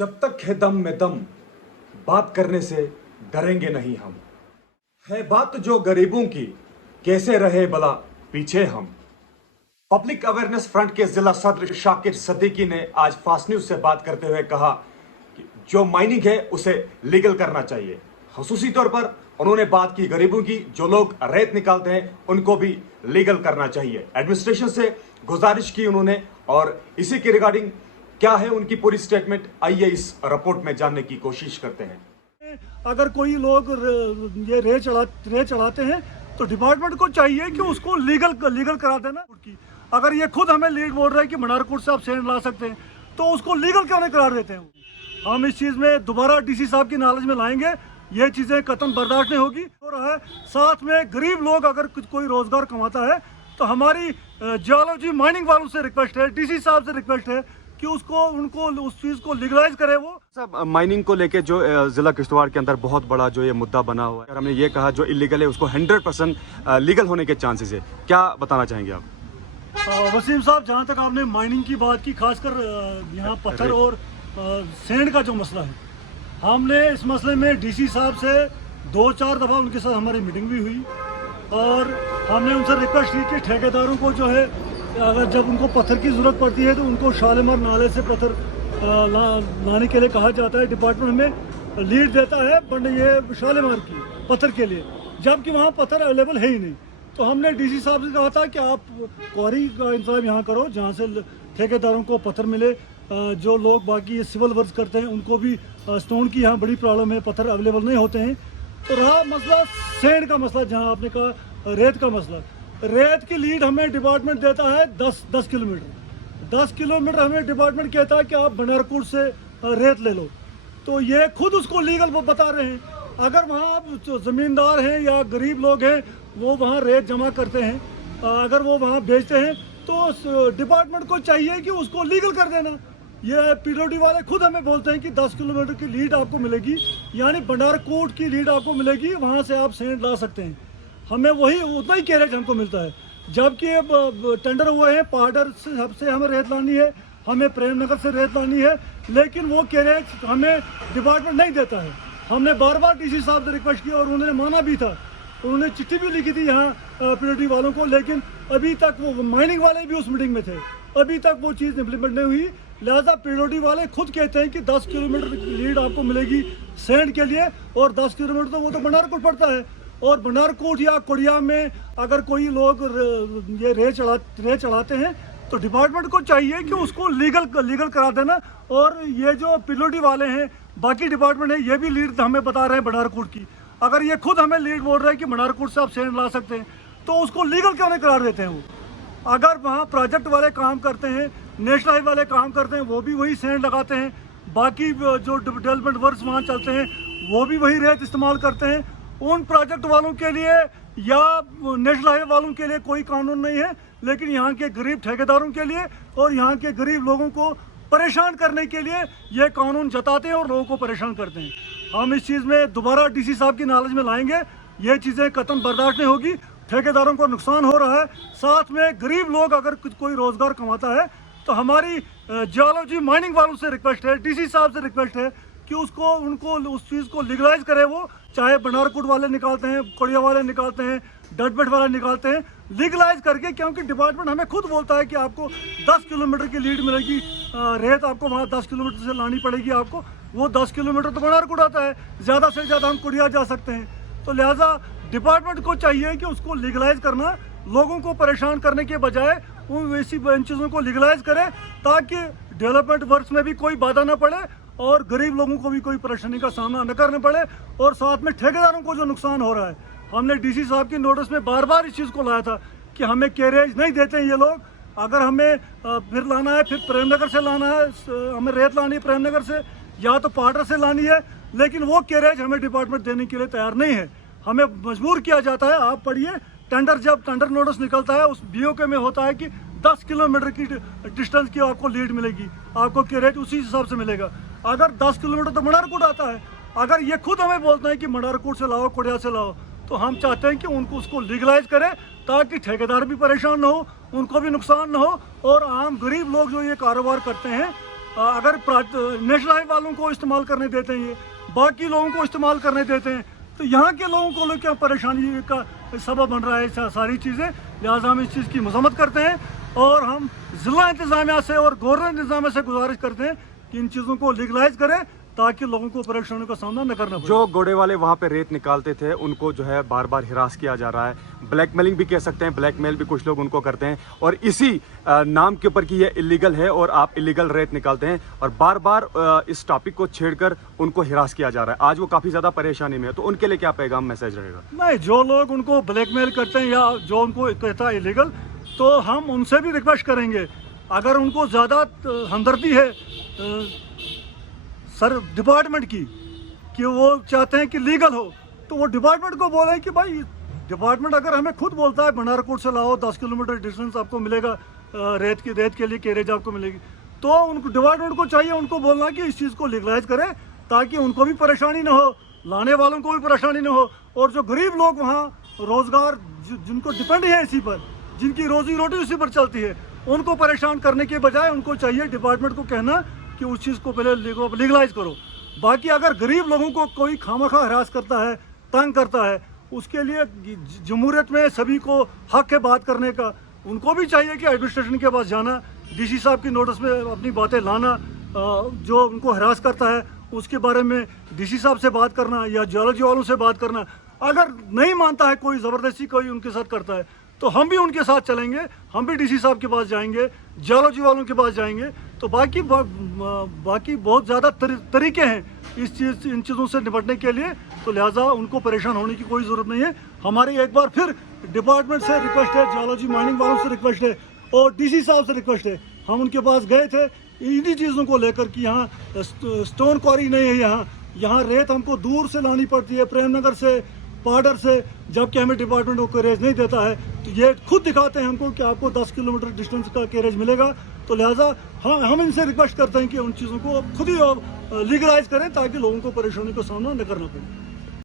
जब तक है दम में दम, बात करने से डरेंगे नहीं हम। है बात जो गरीबों की, कैसे रहे भला पीछे हम। पब्लिक अवेयरनेस फ्रंट के जिला सदर शाकिर सदीकी ने आज फास्ट न्यूज से बात करते हुए कहा कि जो माइनिंग है उसे लीगल करना चाहिए। खसूसी तौर पर उन्होंने बात की गरीबों की, जो लोग रेत निकालते हैं उनको भी लीगल करना चाहिए। एडमिनिस्ट्रेशन से गुजारिश की उन्होंने, और इसी के रिगार्डिंग क्या है उनकी पूरी स्टेटमेंट, आइए इस रिपोर्ट में जानने की कोशिश करते हैं। अगर कोई लोग ये रेत चढ़ाते हैं तो डिपार्टमेंट को चाहिए कि उसको लीगल करा देना। अगर ये खुद हमें लीड बोल रहा है कि मनारकोट से आप सैंड ला सकते हैं तो उसको लीगल क्यों नहीं करार देते हैं। हम इस चीज़ में दोबारा डीसी साहब की नॉलेज में लाएंगे। ये चीज़ें कतई बर्दाश्त नहीं होगी। हो रहा है साथ में गरीब लोग अगर कोई रोजगार कमाता है तो हमारी जियोलॉजी माइनिंग वालों से रिक्वेस्ट है, डीसी साहब से रिक्वेस्ट है कि उनको उस चीज़ को लीगलाइज करे। वो सब माइनिंग को लेके जो जिला किश्तवाड़ के अंदर बहुत बड़ा जो ये मुद्दा बना हुआ है, हमने ये कहा जो इलीगल है उसको 100% लीगल होने के चांसेस है, क्या बताना चाहेंगे आप? वसीम साहब, जहाँ तक आपने माइनिंग की बात की, खासकर यहाँ पत्थर और सैंड का जो मसला है, हमने इस मसले में डीसी साहब से 2-4 दफ़ा उनके साथ हमारी मीटिंग भी हुई और हमने उनसे रिक्वेस्ट की कि ठेकेदारों को जो है अगर जब उनको पत्थर की ज़रूरत पड़ती है तो उनको शालीमार नाले से पत्थर लाने के लिए कहा जाता है। डिपार्टमेंट हमें लीड देता है बट ये शालीमार की पत्थर के लिए, जबकि वहाँ पत्थर अवेलेबल है ही नहीं। तो हमने डीसी साहब से कहा था कि आप क्वारी का इंतजाम यहाँ करो जहाँ से ठेकेदारों को पत्थर मिले। जो लोग बाकी ये सिविल वर्क करते हैं उनको भी स्टोन की यहाँ बड़ी प्रॉब्लम है, पत्थर अवेलेबल नहीं होते हैं। तो रहा मसला सैंड का मसला, जहाँ आपने कहा रेत का मसला, रेत की लीड हमें डिपार्टमेंट देता है 10 किलोमीटर। 10 किलोमीटर हमें डिपार्टमेंट कहता है कि आप बनारकोट से रेत ले लो। तो ये खुद उसको लीगल बता रहे हैं। अगर वहाँ आप ज़मींदार हैं या गरीब लोग हैं वो वहाँ रेत जमा करते हैं, अगर वो वहाँ बेचते हैं तो डिपार्टमेंट को चाहिए कि उसको लीगल कर देना। ये पीडब्ल्यूडी वाले खुद हमें बोलते हैं कि 10 किलोमीटर की लीड आपको मिलेगी, यानी बनारकोट की लीड आपको मिलेगी, वहाँ से आप सैंड ला सकते हैं। हमें वही उतना ही कैरेज हमको मिलता है, जबकि टेंडर हुए हैं पार्डर से हमें रेत लानी है, हमें प्रेम नगर से रेत लानी है, लेकिन वो कैरेज हमें डिपार्टमेंट नहीं देता है। हमने बार बार डीसी साहब से रिक्वेस्ट की और उन्होंने माना भी था। उन्होंने चिट्ठी भी लिखी थी यहाँ पीडब्ल्यूडी वालों को, लेकिन अभी तक वो माइनिंग वाले भी उस मीटिंग में थे, अभी तक वो चीज़ इम्प्लीमेंट नहीं हुई। लिहाजा पीडब्ल्यूडी वाले खुद कहते हैं कि 10 किलोमीटर की लीड आपको मिलेगी सैंड के लिए, और 10 किलोमीटर तो वो तो बनारकोट पड़ता है। और बनारकोट या कोड़िया में अगर कोई लोग ये रेत चढ़ाते हैं तो डिपार्टमेंट को चाहिए कि उसको लीगल करा देना। और ये जो पीडब्ल्यूडी वाले हैं, बाकी डिपार्टमेंट है, ये भी लीड हमें बता रहे हैं बनारकोट की। अगर ये खुद हमें लीड बोल रहा है कि बनारकोट से आप सैंड ला सकते हैं तो उसको लीगल क्यों नहीं करार देते हैं। वो अगर वहाँ प्रोजेक्ट वाले काम करते हैं, नेशनल हाईवे वाले काम करते हैं, वो भी वही सैंड लगाते हैं, बाकी जो डेवलपमेंट वर्क्स वहाँ चलते हैं वो भी वही रेत इस्तेमाल करते हैं। उन प्रोजेक्ट वालों के लिए या नेशनल हाईवे वालों के लिए कोई कानून नहीं है, लेकिन यहाँ के गरीब ठेकेदारों के लिए और यहाँ के गरीब लोगों को परेशान करने के लिए ये कानून जताते हैं और लोगों को परेशान करते हैं। हम इस चीज़ में दोबारा डीसी साहब की नॉलेज में लाएंगे। ये चीज़ें कतई बर्दाश्त नहीं होगी। ठेकेदारों को नुकसान हो रहा है, साथ में गरीब लोग अगर कोई रोज़गार कमाता है तो हमारी जियोलॉजी माइनिंग वालों से रिक्वेस्ट है, डीसी साहब से रिक्वेस्ट है कि उनको उस चीज़ को लीगलाइज करे। वो चाहे बनारकोट वाले निकालते हैं, कोड़िया वाले निकालते हैं, डटबेट वाले निकालते हैं, लीगलाइज करके, क्योंकि डिपार्टमेंट हमें खुद बोलता है कि आपको 10 किलोमीटर की लीड मिलेगी, रेत आपको वहाँ 10 किलोमीटर से लानी पड़ेगी आपको। वो 10 किलोमीटर तो बनारकोट आता है, ज़्यादा से ज़्यादा हम कोड़िया जा सकते हैं। तो लिहाजा डिपार्टमेंट को चाहिए कि उसको लीगलाइज करना, लोगों को परेशान करने के बजाय इन चीज़ों को लीगलाइज करें ताकि डेवलपमेंट वर्क्स में भी कोई बाधा ना पड़े और गरीब लोगों को भी कोई परेशानी का सामना न करना पड़े। और साथ में ठेकेदारों को जो नुकसान हो रहा है, हमने डीसी साहब की नोटिस में बार बार इस चीज़ को लाया था कि हमें कैरेज नहीं देते हैं ये लोग। अगर हमें फिर लाना है, फिर प्रेम नगर से लाना है, हमें रेत लानी है प्रेम नगर से या तो पार्डर से लानी है, लेकिन वो कैरेज हमें डिपार्टमेंट देने के लिए तैयार नहीं है। हमें मजबूर किया जाता है। आप पढ़िए, जब टेंडर नोटिस निकलता है उस बीओके में होता है कि 10 किलोमीटर की डिस्टेंस की आपको लीड मिलेगी, आपको कैरेज उसी हिसाब से मिलेगा। अगर 10 किलोमीटर तो बनारकोट आता है, अगर ये खुद हमें बोलते हैं कि बनारकोट से लाओ, कोड़िया से लाओ, तो हम चाहते हैं कि उनको उसको लीगलाइज करें ताकि ठेकेदार भी परेशान न हो, उनको भी नुकसान न हो, और आम गरीब लोग जो ये कारोबार करते हैं अगर नेशनल हाईवे वालों को इस्तेमाल करने देते हैं, ये बाकी लोगों को इस्तेमाल करने देते हैं, तो यहाँ के लोगों को क्या परेशानी का सबब बन रहा है सारी चीज़ें। लिहाजा हम इस चीज़ की मजम्मत करते हैं और हम ज़िला इंतज़ामिया से और गवर्नमेंट इंतज़ामिया से गुजारिश करते हैं कि इन चीज़ों को लीगलाइज करें ताकि लोगों को परेशानियों का सामना न करना पड़े। जो घोड़े वाले वहाँ पे रेत निकालते थे उनको जो है बार बार हिरास किया जा रहा है, ब्लैकमेलिंग भी कह सकते हैं, ब्लैकमेल भी कुछ लोग उनको करते हैं और इसी नाम के ऊपर कि ये इलीगल है और आप इलीगल रेत निकालते हैं और बार बार इस टॉपिक को छेड़कर उनको हिरास किया जा रहा है। आज वो काफ़ी ज़्यादा परेशानी में है, तो उनके लिए क्या पैगाम मैसेज रहेगा? नहीं, जो लोग उनको ब्लैकमेल करते हैं या जो उनको कहता है इलीगल, तो हम उनसे भी रिक्वेस्ट करेंगे, अगर उनको ज़्यादा हमदर्दी है सर डिपार्टमेंट की कि वो चाहते हैं कि लीगल हो, तो वो डिपार्टमेंट को बोले कि भाई डिपार्टमेंट अगर हमें खुद बोलता है भंडारकोट से लाओ 10 किलोमीटर डिस्टेंस आपको मिलेगा, रेत के लिए कैरेज आपको मिलेगी, तो उनको डिपार्टमेंट को चाहिए उनको बोलना कि इस चीज़ को लीगलाइज करें ताकि उनको भी परेशानी ना हो, लाने वालों को भी परेशानी ना हो, और जो गरीब लोग वहाँ रोज़गार जिनको डिपेंड है इसी पर, जिनकी रोजी रोटी उसी पर चलती है, उनको परेशान करने के बजाय उनको चाहिए डिपार्टमेंट को कहना कि उस चीज़ को पहले लीगलाइज करो। बाकी अगर गरीब लोगों को कोई खामखा हरास करता है, तंग करता है, उसके लिए जमहूरियत में सभी को हक है बात करने का। उनको भी चाहिए कि एडमिनिस्ट्रेशन के पास जाना, डीसी साहब की नोटिस में अपनी बातें लाना, जो उनको हरास करता है उसके बारे में डीसी साहब से बात करना या जियोलॉजी वालों से बात करना। अगर नहीं मानता है कोई, ज़बरदस्ती कोई उनके साथ करता है, तो हम भी उनके साथ चलेंगे, हम भी डीसी साहब के पास जाएंगे, जियोलॉजी वालों के पास जाएंगे। तो बाकी बहुत ज़्यादा तरीके हैं इन चीज़ों से निपटने के लिए, तो लिहाजा उनको परेशान होने की कोई ज़रूरत नहीं है। हमारी एक बार फिर डिपार्टमेंट से रिक्वेस्ट है, जियोलॉजी माइनिंग वालों से रिक्वेस्ट है और डीसी साहब से रिक्वेस्ट है। हम उनके पास गए थे इन्हीं चीज़ों को लेकर कि यहाँ स्टोन क्वारी नहीं है, यहाँ रेत हमको दूर से लानी पड़ती है, प्रेमनगर से, पाडर से, जबकि हमें डिपार्टमेंट को कैरेज नहीं देता है। तो ये खुद दिखाते हैं हमको कि आपको 10 किलोमीटर डिस्टेंस का कैरेज मिलेगा। तो लिहाजा हम इनसे रिक्वेस्ट करते हैं कि उन चीज़ों को खुद ही लीगलाइज करें ताकि लोगों को परेशानी का सामना न करना पड़े।